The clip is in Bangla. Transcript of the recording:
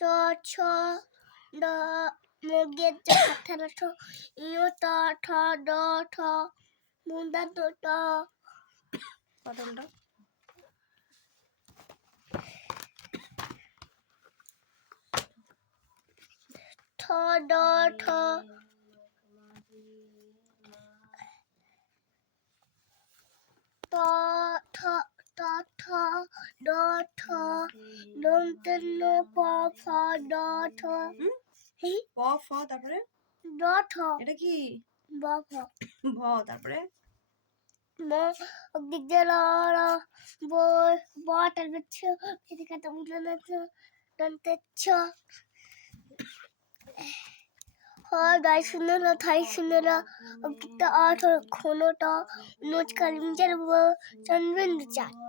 চ ছ ড মগের চ কাঠার ঠ ইউ ট ঠ ড ঠ মুন্দা ট ট পটলটা ঠ ড ঠ ট ঠ ট ঠ ড ঠ দন্তে ন প ফ ড ঠ প ফ তারপরে ড ঠ এটা কি ব ফ ভ তারপরে ম দিকে র র ব ব তারপর ছ এদিকে তো উঠলো না ছ দন্তে ছ হয় গাই শুনে না থাই শুনে না অকিটা আঠ খনটা নোচ কালিম চার চন্দ্রেন্দ্র চাঁদ